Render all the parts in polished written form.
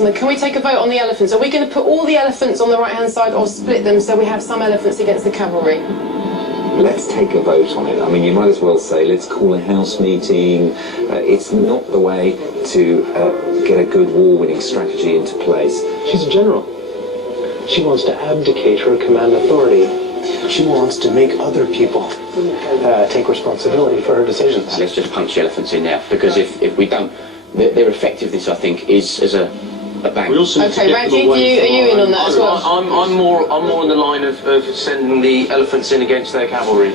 elephants. Can we take a vote on the elephants? Are we going to put all the elephants on the right-hand side or split them so we have some elephants against the cavalry? Let's take a vote on it. I mean, you might as well say, let's call a house meeting. It's not the way to get a good war-winning strategy into place. She's a general. She wants to abdicate her command authority. She wants to make other people take responsibility for her decisions. Let's just punch the elephants in now, because if we don't, their effectiveness, I think, is as a bang. Okay, Reggie, are you in on that as well? I'm more on the line of sending the elephants in against their cavalry.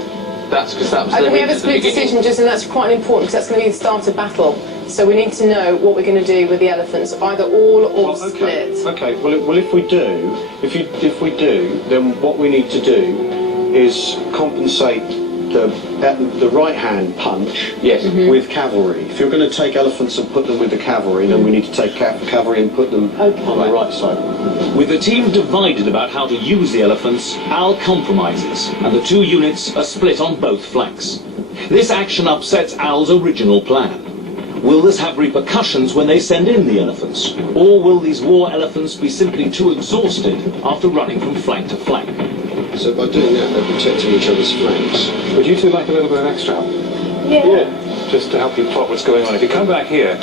That's because that was we have a split decision, just, and that's quite important because that's going to be the start of battle. So we need to know what we're going to do with the elephants, either all or split. Okay. Well, if we do, then what we need to do is compensate the right-hand punch with cavalry. If you're going to take elephants and put them with the cavalry, then we need to take cavalry and put them on the right side. With the team divided about how to use the elephants, Al compromises, and the two units are split on both flanks. This action upsets Al's original plan. Will this have repercussions when they send in the elephants? Or will these war elephants be simply too exhausted after running from flank to flank? So by doing that, they're protecting each other's flanks. Would you two like a little bit of extra help? Yeah. Just to help you plot what's going on. If you come back here,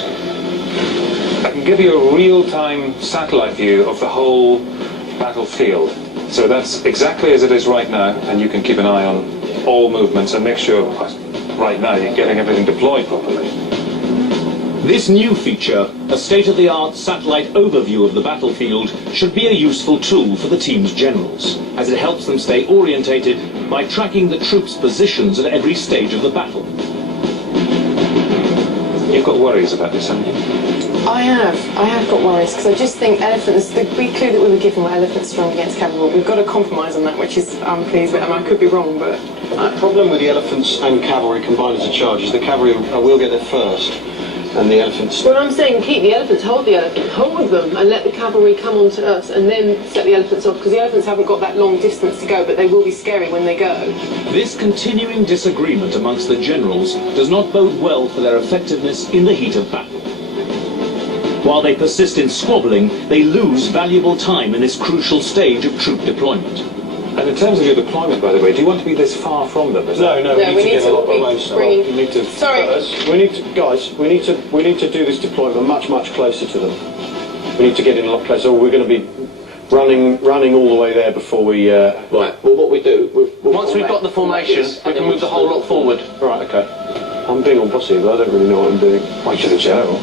I can give you a real-time satellite view of the whole battlefield. So that's exactly as it is right now, and you can keep an eye on all movements and make sure right now you're getting everything deployed properly. This new feature, a state-of-the-art satellite overview of the battlefield, should be a useful tool for the team's generals, as it helps them stay orientated by tracking the troops' positions at every stage of the battle. You've got worries about this, haven't you? I have got worries, because I just think elephants, the big clue that we were given were elephants strong against cavalry. We've got to compromise on that, which is, I'm pleased with, and I could be wrong, but... The problem with the elephants and cavalry combined as a charge is the cavalry will get there first, and the elephants... Well, I'm saying keep the elephants, hold them, and let the cavalry come on to us, and then set the elephants off, because the elephants haven't got that long distance to go, but they will be scary when they go. This continuing disagreement amongst the generals does not bode well for their effectiveness in the heat of battle. While they persist in squabbling, they lose valuable time in this crucial stage of troop deployment. And in terms of your deployment, by the way, do you want to be this far from them? No, we need to get a lot away. We need to. Sorry. We need to do this deployment much closer to them. We need to get in a lot closer. We're going to be running all the way there before we. Right. Well, what we do, once we've got the formation, we can move the whole lot forward. Right. Okay. I'm being all bossy, but I don't really know what I'm doing. Why should it show?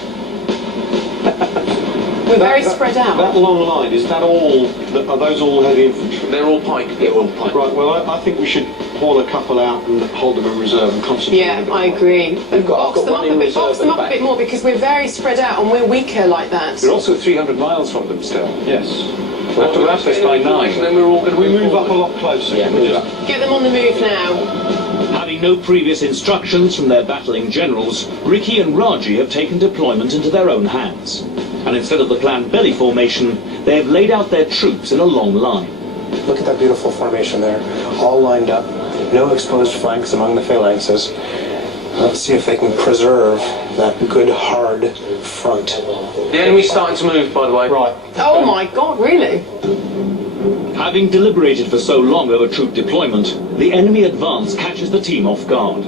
We're very spread out. That long line, is that all? Are those all heavy infantry? They're all pike. yeah, all pike. Right, well, I think we should haul a couple out and hold them in reserve and concentrate. Yeah, I agree. And box them up a bit more, because we're very spread out and we're weaker like that. You're also 300 miles from them still. Yes. We'll have to wrap this by 9. Then we're all going to move up a lot closer. Yeah, move up. Get them on the move now. Having no previous instructions from their battling generals, Ricky and Raji have taken deployment into their own hands. And instead of the planned belly formation, they have laid out their troops in a long line. Look at that beautiful formation there, all lined up, no exposed flanks among the phalanxes. Let's see if they can preserve that good, hard front. The enemy's starting to move, by the way. Right. Oh my God, really? Having deliberated for so long over troop deployment, the enemy advance catches the team off guard.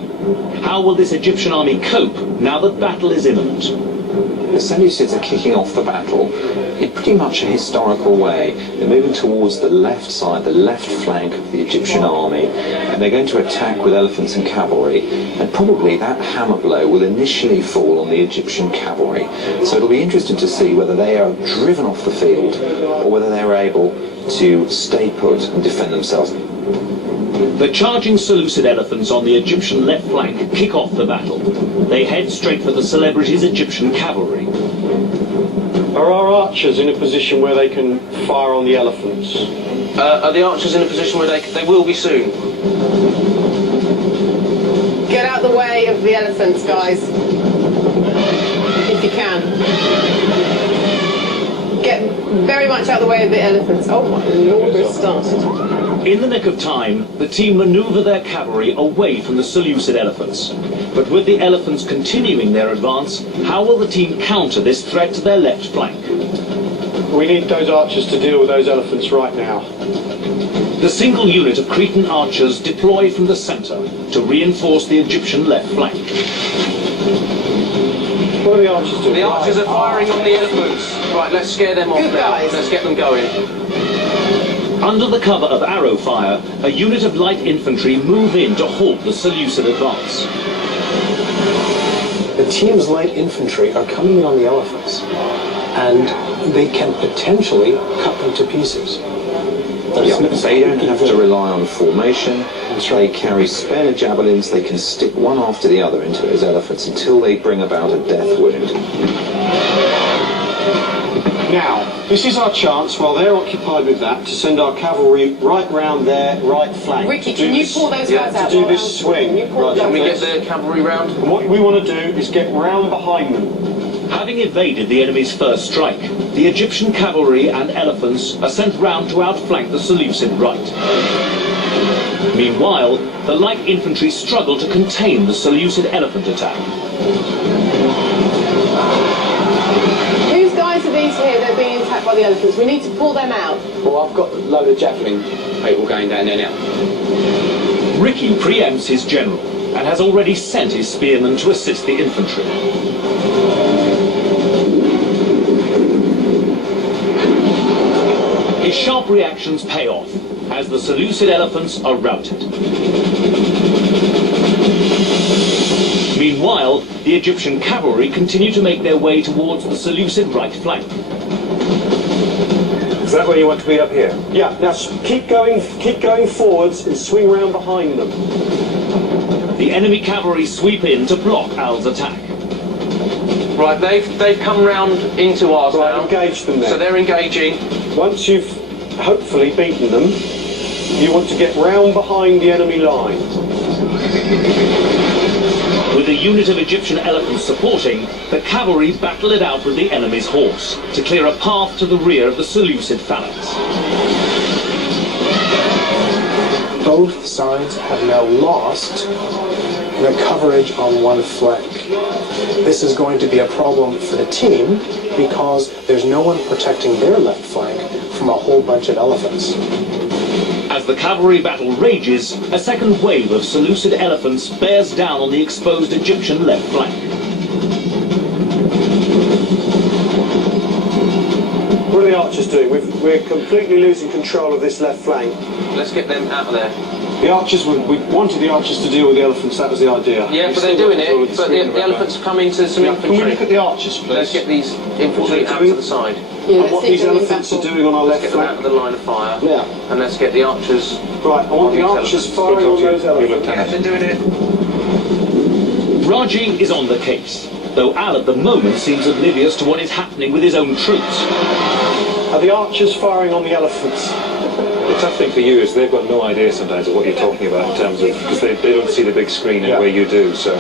How will this Egyptian army cope now that battle is imminent? The Seleucids are kicking off the battle in pretty much a historical way. They're moving towards the left side, the left flank of the Egyptian army, and they're going to attack with elephants and cavalry, and probably that hammer blow will initially fall on the Egyptian cavalry. So it'll be interesting to see whether they are driven off the field or whether they're able to stay put and defend themselves. The charging Seleucid elephants on the Egyptian left flank kick off the battle. They head straight for the celebrity's Egyptian cavalry. Are our archers in a position where they can fire on the elephants? Are the archers in a position where they will be soon? Get out the way of the elephants, guys. If you can. Get very much out of the way of the elephants. Oh my Lord, we're started. In the nick of time, the team maneuver their cavalry away from the Seleucid elephants. But with the elephants continuing their advance, how will the team counter this threat to their left flank? We need those archers to deal with those elephants right now. The single unit of Cretan archers deploy from the centre to reinforce the Egyptian left flank. What are the archers doing? The archers are firing on the elephants. Right, let's scare them off Good now. guys. Let's get them going. Under the cover of arrow fire, a unit of light infantry move in to halt the Seleucid advance. The team's light infantry are coming in on the elephants, and they can potentially cut them to pieces. They don't have to rely on formation. They carry spare javelins. They can stick one after the other into those elephants until they bring about a death wound. Now, this is our chance, while they're occupied with that, to send our cavalry right round their right flank. Ricky, can you pull those guys out? To do this swing. Can we get the cavalry round? And what we want to do is get round behind them. Having evaded the enemy's first strike, the Egyptian cavalry and elephants are sent round to outflank the Seleucid right. Meanwhile, the light infantry struggle to contain the Seleucid elephant attack. Whose guys are these here? They're being attacked by the elephants. We need to pull them out. Well, I've got a load of javelin people going down there now. Ricky preempts his general and has already sent his spearmen to assist the infantry. His sharp reactions pay off as the Seleucid elephants are routed. Meanwhile, the Egyptian cavalry continue to make their way towards the Seleucid right flank. Is that where you want to be up here? Yeah, now keep going forwards and swing round behind them. The enemy cavalry sweep in to block Al's attack. Right, they've come round into ours now. Engage them then. So they're engaging. Once you've hopefully beaten them, you want to get round behind the enemy line. With a unit of Egyptian elephants supporting, the cavalry battle it out with the enemy's horse to clear a path to the rear of the Seleucid phalanx. Both sides have now lost the coverage on one flank. This is going to be a problem for the team because there's no one protecting their left flank from a whole bunch of elephants. As the cavalry battle rages, a second wave of Seleucid elephants bears down on the exposed Egyptian left flank. What are the archers doing? We're completely losing control of this left flank. Let's get them out of there. The archers, we wanted the archers to deal with the elephants, that was the idea. Yeah, but they're doing it, but the elephants come into some infantry. Can we look at the archers, please? Let's get these infantry out to the side. Yeah, And what these elephants are doing on our Let's left get them out flank. of the line of fire. Yeah. And let's get the archers. Right, I want the archers firing on those elephants. Yeah, they're doing it. Raji is on the case, though Al at the moment seems oblivious to what is happening with his own troops. Are the archers firing on the elephants? The tough thing for you is they've got no idea sometimes of what you're talking about in terms of, because they don't see the big screen in the way you do, so.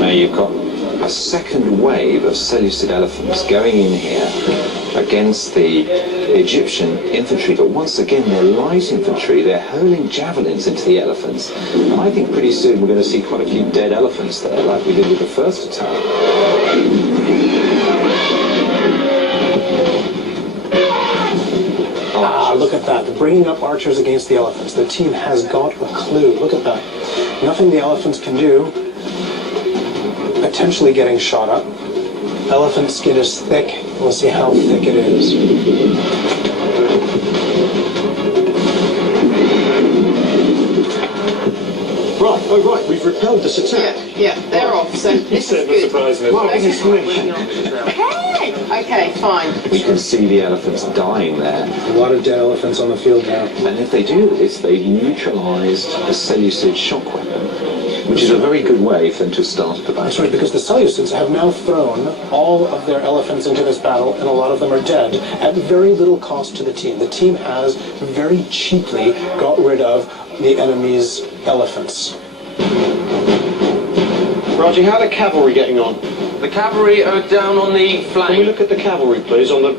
Now you've got a second wave of Seleucid elephants going in here against the Egyptian infantry, but once again they're light infantry, they're hurling javelins into the elephants, and I think pretty soon we're going to see quite a few dead elephants there, like we did with the first attack. Look at that. They're bringing up archers against the elephants. The team has got a clue. Look at that. Nothing the elephants can do. Potentially getting shot up. Elephant skin is thick. We'll see how thick it is. Right, we've repelled this attack. Yeah, they're off, so this is good. Okay, fine. We can see the elephants dying there. A lot of dead elephants on the field now. And if they do this, they've neutralised the Seleucid shock weapon, which is a very good way for them to start the That's battle. right, because the Seleucids have now thrown all of their elephants into this battle, and a lot of them are dead, at very little cost to the team. The team has very cheaply got rid of the enemy's elephants. Raji, how are the cavalry getting on? The cavalry are down on the flank. Can we look at the cavalry, please, on the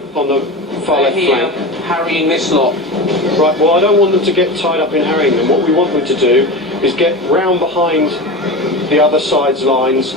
far left here, flank? harrying this lot. Right, well, I don't want them to get tied up in harrying them. What we want them to do is get round behind the other side's lines